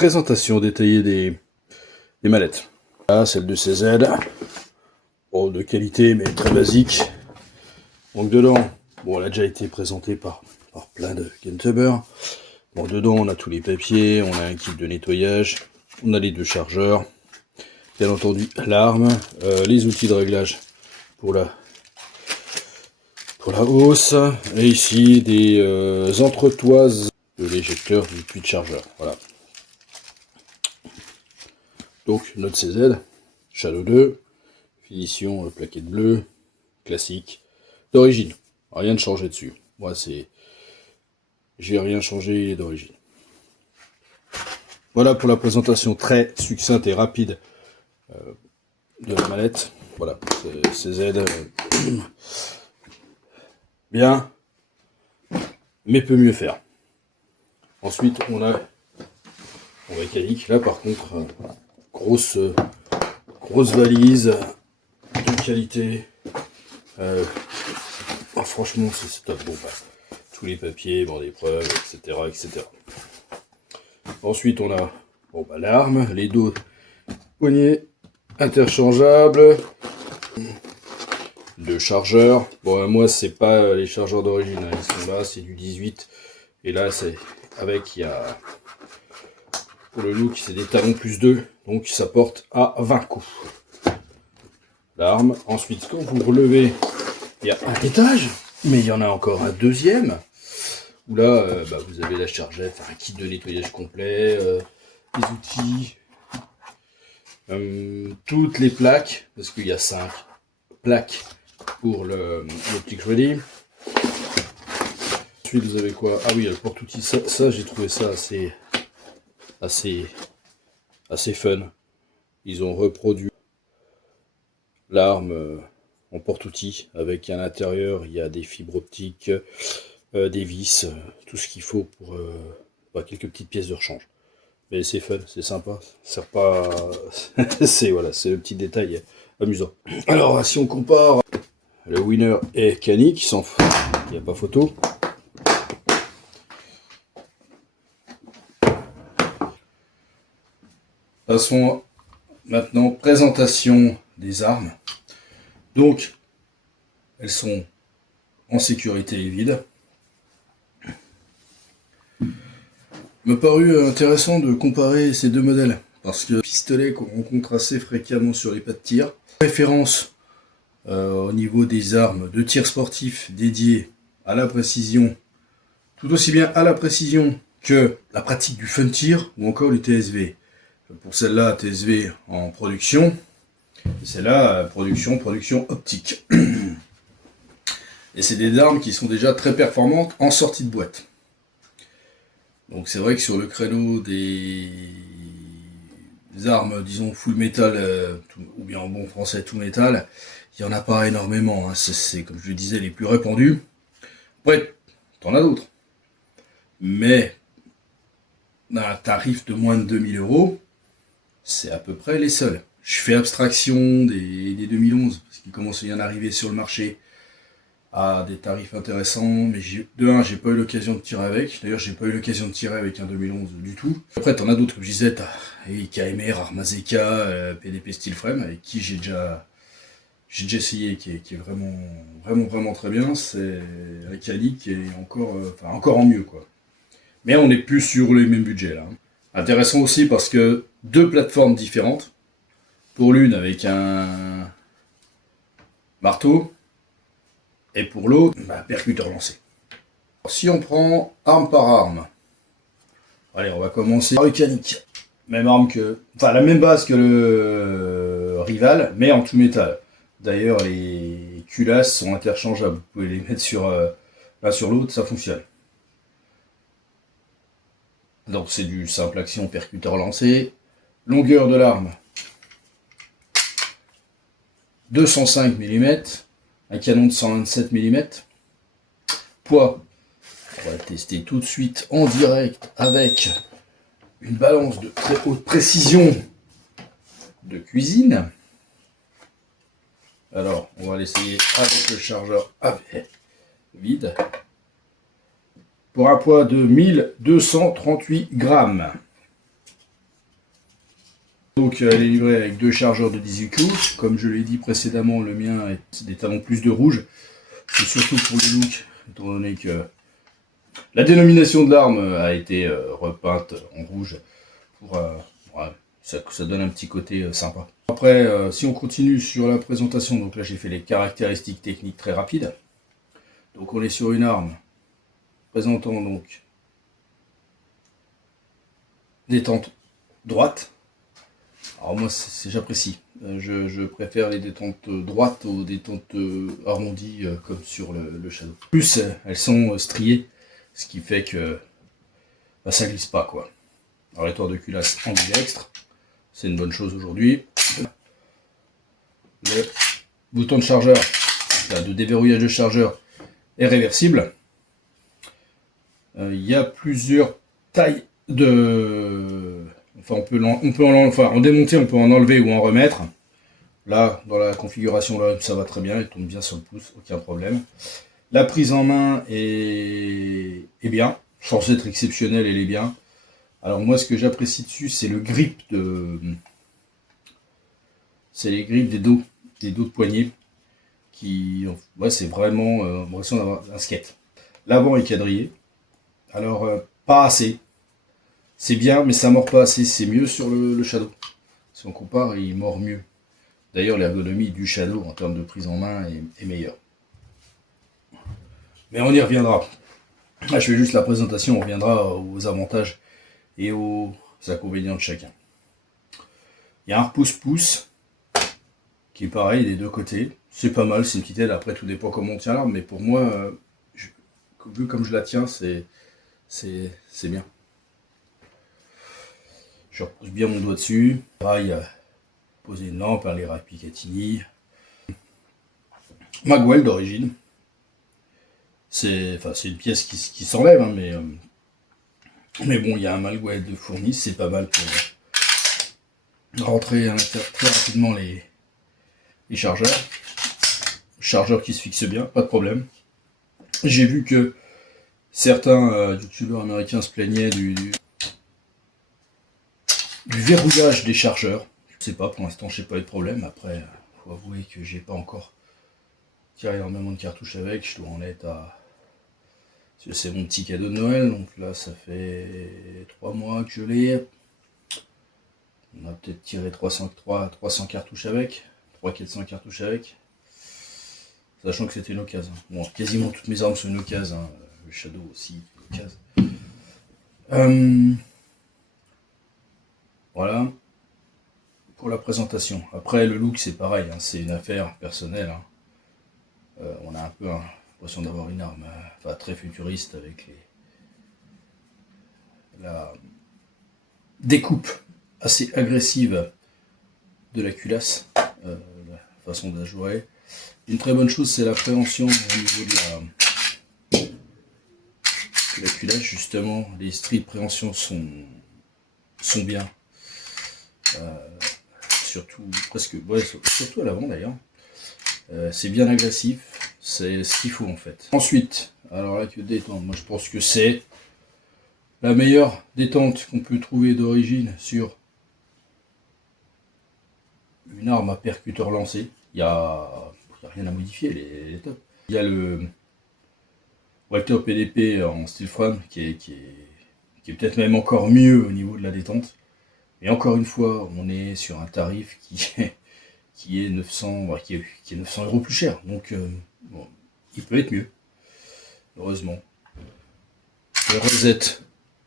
présentation détaillée des mallettes. Là, celle de CZ, bon, de qualité mais très basique. Donc dedans, bon, elle a déjà été présentée par plein de GameTubers. Bon, dedans, on a tous les papiers, on a un kit de nettoyage, on a les deux chargeurs, bien entendu l'arme, les outils de réglage pour la hausse, et ici des entretoises de l'éjecteur du puits de chargeur. Voilà. Donc notre CZ, Shadow 2, finition plaquette bleue, classique, d'origine. Rien de changé dessus. Moi j'ai rien changé d'origine. Voilà pour la présentation très succincte et rapide de la mallette. Voilà, CZ bien, mais peut mieux faire. Ensuite on a en mécanique, là par contre, grosse valise de qualité. Franchement c'est top. Bon, bah, tous les papiers, bon, des preuves, etc. Ensuite on a bon, bah, l'arme, les dos poignées interchangeables, deux chargeurs. Bon, moi c'est pas les chargeurs d'origine, hein, ils sont là, c'est du 18, et là c'est avec, il y a pour le look c'est des talons plus 2, donc ça porte à 20 coups. L'arme. Ensuite quand vous relevez, il y a un étage, mais il y en a encore un deuxième, où là bah, vous avez la chargette, un kit de nettoyage complet, les outils, toutes les plaques, parce qu'il y a 5 plaques pour l'Optic Ready. Ensuite vous avez quoi? Ah oui, le porte-outils, ça j'ai trouvé ça assez fun. Ils ont reproduit l'arme en porte-outils, avec à l'intérieur il y a des fibres optiques, des vis, tout ce qu'il faut pour bah, quelques petites pièces de rechange. Mais c'est fun, c'est sympa, ça sert pas. C'est voilà, c'est le petit détail amusant. Alors si on compare le Winner et Canik, il n'y a pas photo. Passons maintenant présentation des armes. Donc elles sont en sécurité et vides. Il m'a paru intéressant de comparer ces deux modèles, parce que pistolet qu'on rencontre assez fréquemment sur les pas de tir. Référence au niveau des armes de tir sportif dédiées à la précision, tout aussi bien à la précision que la pratique du fun tir ou encore le TSV. Pour celle-là, TSV en production, et celle-là, production optique. Et c'est des armes qui sont déjà très performantes en sortie de boîte. Donc c'est vrai que sur le créneau des armes, disons full metal, ou bien en bon français tout métal, il n'y en a pas énormément, hein. C'est comme je le disais les plus répandus. Après, t'en as d'autres. Mais à un tarif de moins de 2000 €, c'est à peu près les seuls. Je fais abstraction des 2011, parce qu'il commence à y en arriver sur le marché à des tarifs intéressants, mais de un, j'ai pas eu l'occasion de tirer avec. D'ailleurs, j'ai pas eu l'occasion de tirer avec un 2011 du tout. Après, t'en as d'autres, comme je disais, t'as KMR, Armazeka, PDP Steelframe, avec qui j'ai déjà essayé, qui est vraiment très bien. C'est un Kali qui est encore en mieux, quoi. Mais on n'est plus sur les mêmes budgets, là. Intéressant aussi parce que deux plateformes différentes. Pour l'une avec un marteau, et pour l'autre, bah, percuteur lancé. Alors, si on prend arme par arme, allez, on va commencer par le Canik. Même arme la même base que le rival, mais en tout métal. D'ailleurs, les culasses sont interchangeables. Vous pouvez les mettre l'un sur l'autre, ça fonctionne. Donc c'est du simple action percuteur lancé. Longueur de l'arme 205 mm. Un canon de 127 mm. Poids, on va le tester tout de suite en direct avec une balance de très haute précision de cuisine. Alors, on va l'essayer avec le chargeur vide. Pour un poids de 1238 grammes. Donc elle est livrée avec 2 chargeurs de 18 coups. Comme je l'ai dit précédemment, le mien est des talons plus de rouge. C'est surtout pour le look, étant donné que la dénomination de l'arme a été repeinte en rouge pour ouais, ça donne un petit côté sympa. Après, si on continue sur la présentation, donc là j'ai fait les caractéristiques techniques très rapides. Donc on est sur une arme présentant donc détente droite. Alors moi j'apprécie. Je préfère les détentes droites aux détentes arrondies comme sur le Shadow. Plus elles sont striées, ce qui fait que bah, ça glisse pas quoi. Alors les tours de culasse ambidextre, c'est une bonne chose aujourd'hui. Le bouton de chargeur, de déverrouillage de chargeur est réversible. Il y a plusieurs tailles de... Enfin, en démonter, on peut en enlever ou en remettre. Là, dans la configuration, là, ça va très bien, il tombe bien sur le pouce, aucun problème. La prise en main est bien, sans être exceptionnelle, elle est bien. Alors moi, ce que j'apprécie dessus, c'est le grip c'est les grips des dos de poignet, qui... Ouais, c'est vraiment l'impression d'avoir un skate. L'avant est quadrillé, alors pas assez. C'est bien, mais ça mord pas assez. C'est mieux sur le Shadow. Si on compare, il mord mieux. D'ailleurs, l'ergonomie du Shadow en termes de prise en main est meilleure. Mais on y reviendra. Là, je fais juste la présentation, on reviendra aux avantages et aux inconvénients de chacun. Il y a un repousse-pouce qui est pareil des deux côtés. C'est pas mal, c'est une petite aide. Après, tout dépend comment on tient l'arme, mais pour moi, vu comme je la tiens, c'est bien. Je repose bien mon doigt dessus. Rail, poser une lampe, les rails Picatinny. Magwell d'origine. C'est une pièce qui s'enlève, hein, mais bon, il y a un Magwell de fourni, c'est pas mal pour rentrer à l'intérieur très rapidement les chargeurs. Chargeur qui se fixe bien, pas de problème. J'ai vu que certains youtubeurs américains se plaignaient du verrouillage des chargeurs. Je sais pas, pour l'instant j'ai pas eu de problème. Après, faut avouer que j'ai pas encore tiré énormément de cartouches avec. Je dois en être à... C'est mon petit cadeau de Noël, donc là ça fait 3 mois que je l'ai. On a peut-être tiré 300 cartouches avec, 300-400 cartouches avec. Sachant que c'était une occasion. Bon, quasiment toutes mes armes sont une occasion. Hein. Le Shadow aussi, une occasion. Voilà. Pour la présentation. Après, le look, c'est pareil. Hein. C'est une affaire personnelle. Hein. On a un peu l'impression d'avoir une arme très futuriste avec la découpe assez agressive de la culasse. La façon de la jouer. Une très bonne chose, c'est la préhension au niveau de la culasse, justement. Les stries de préhension sont bien. Surtout à l'avant d'ailleurs. C'est bien agressif, c'est ce qu'il faut en fait. Ensuite, alors là que détente, moi je pense que c'est la meilleure détente qu'on peut trouver d'origine sur une arme à percuteur lancé. Il n'y a rien à modifier, elle est top. Il y a le Walther PDP en steel frame qui est peut-être même encore mieux au niveau de la détente. Et encore une fois, on est sur un tarif qui est 900 € plus cher. Donc, bon, il peut être mieux, heureusement. Le reset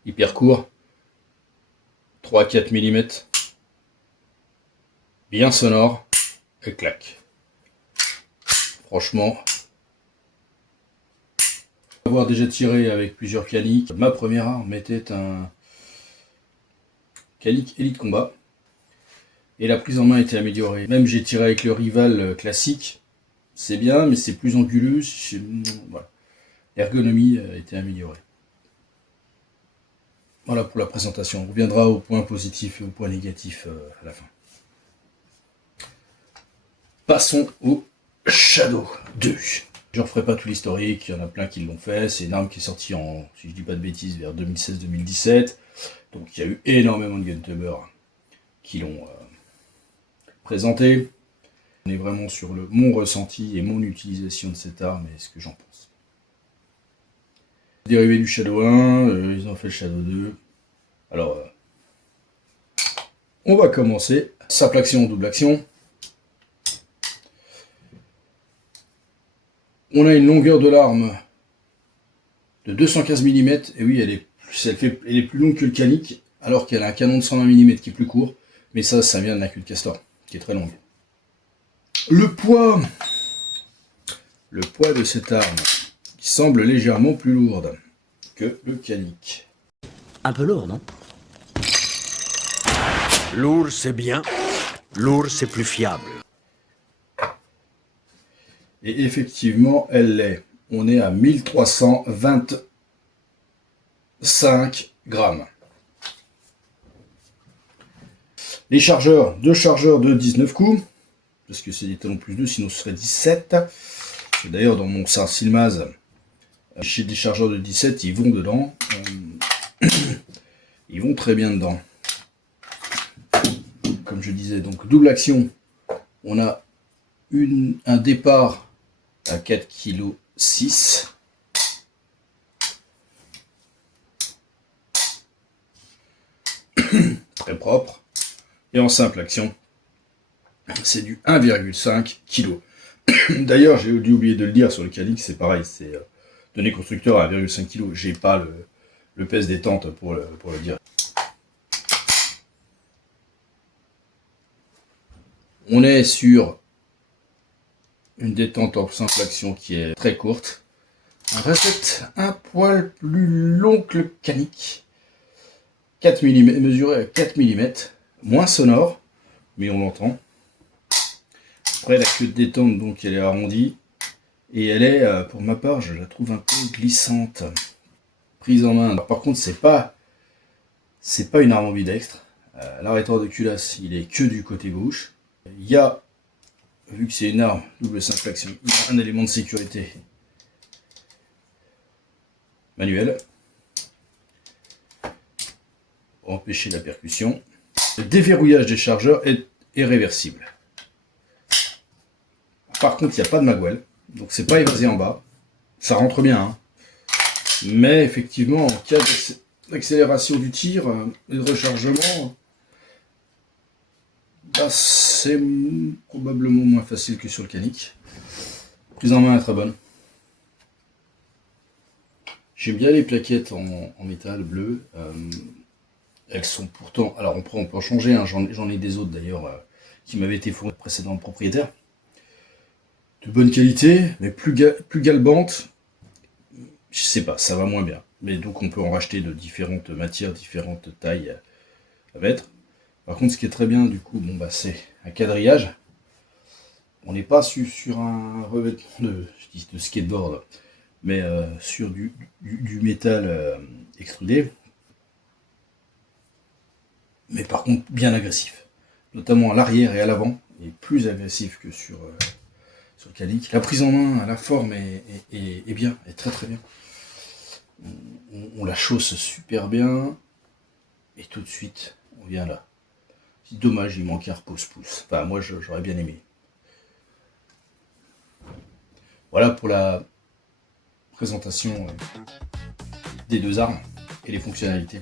hyper court, 3-4 mm, bien sonore, et clac. Franchement, avoir déjà tiré avec plusieurs caniques, ma première arme était un canique Elite Combat. Et la prise en main était améliorée. Même j'ai tiré avec le rival classique, c'est bien, mais c'est plus anguleux. Voilà. L'ergonomie a été améliorée. Voilà pour la présentation. On reviendra aux points positifs et aux points négatifs à la fin. Passons au Shadow 2. Je ne referai pas tout l'historique, il y en a plein qui l'ont fait. C'est une arme qui est sortie en, si je dis pas de bêtises, vers 2016-2017. Donc il y a eu énormément de guntubbers qui l'ont présenté. On est vraiment sur mon ressenti et mon utilisation de cette arme et ce que j'en pense. Dérivé du Shadow 1, ils ont fait le Shadow 2. Alors, on va commencer. Simple action, double action. On a une longueur de l'arme de 215 mm. Et oui, elle est plus longue que le canic, alors qu'elle a un canon de 120 mm qui est plus court. Mais ça vient de la queue de castor, qui est très longue. Le poids de cette arme, qui semble légèrement plus lourde que le canic. Un peu lourd, non? Lourd, c'est bien. Lourd, c'est plus fiable. Et effectivement, elle l'est. On est à 1325 grammes. Les chargeurs, deux chargeurs de 19 coups, parce que c'est des talons plus 2, sinon ce serait 17. D'ailleurs, dans mon Silmaz, chez des chargeurs de 17, ils vont dedans. Ils vont très bien dedans. Comme je disais, donc double action. On a un départ à 4,6 kg. Très propre. Et en simple action, c'est du 1,5 kg. D'ailleurs, j'ai oublié de le dire sur le canic, c'est pareil, c'est donné constructeur à 1,5 kg. J'ai pas le pèse détente pour le dire. On est sur une détente en simple action qui est très courte. Un reset un poil plus long que le canic. 4 mm, mesuré à 4 mm, moins sonore, mais on l'entend. Après la queue de détente, donc elle est arrondie. Et elle est, pour ma part, je la trouve un peu glissante. Prise en main. Alors, par contre, c'est pas une arme ambidextre. L'arrêteur de culasse, il est que du côté gauche. Il y a, vu que c'est une arme double simple action, il y a un élément de sécurité manuel pour empêcher la percussion. Le déverrouillage des chargeurs est réversible. Par contre, il n'y a pas de magwell, donc c'est pas évasé en bas. Ça rentre bien, hein. Mais effectivement, en cas d'accélération du tir et de rechargement, bah, c'est probablement moins facile que sur le canic. Prise en main est très bonne. J'aime bien les plaquettes en métal bleu. Elles sont pourtant... Alors on peut en changer, hein. J'en ai des autres d'ailleurs qui m'avaient été fournis précédents propriétaires. De bonne qualité, mais plus galbantes. Je sais pas, ça va moins bien. Mais donc on peut en racheter de différentes matières, différentes tailles à mettre. Par contre, ce qui est très bien, du coup, bon, bah, c'est un quadrillage. On n'est pas sur un revêtement de skateboard, mais sur du métal extrudé. Mais par contre, bien agressif. Notamment à l'arrière et à l'avant. Il est plus agressif que sur le canic. La prise en main, la forme est bien, est très très bien. On la chausse super bien. Et tout de suite, on vient là. C'est dommage, il manque un repose-pouce. Enfin, moi, j'aurais bien aimé. Voilà pour la présentation des deux armes et les fonctionnalités.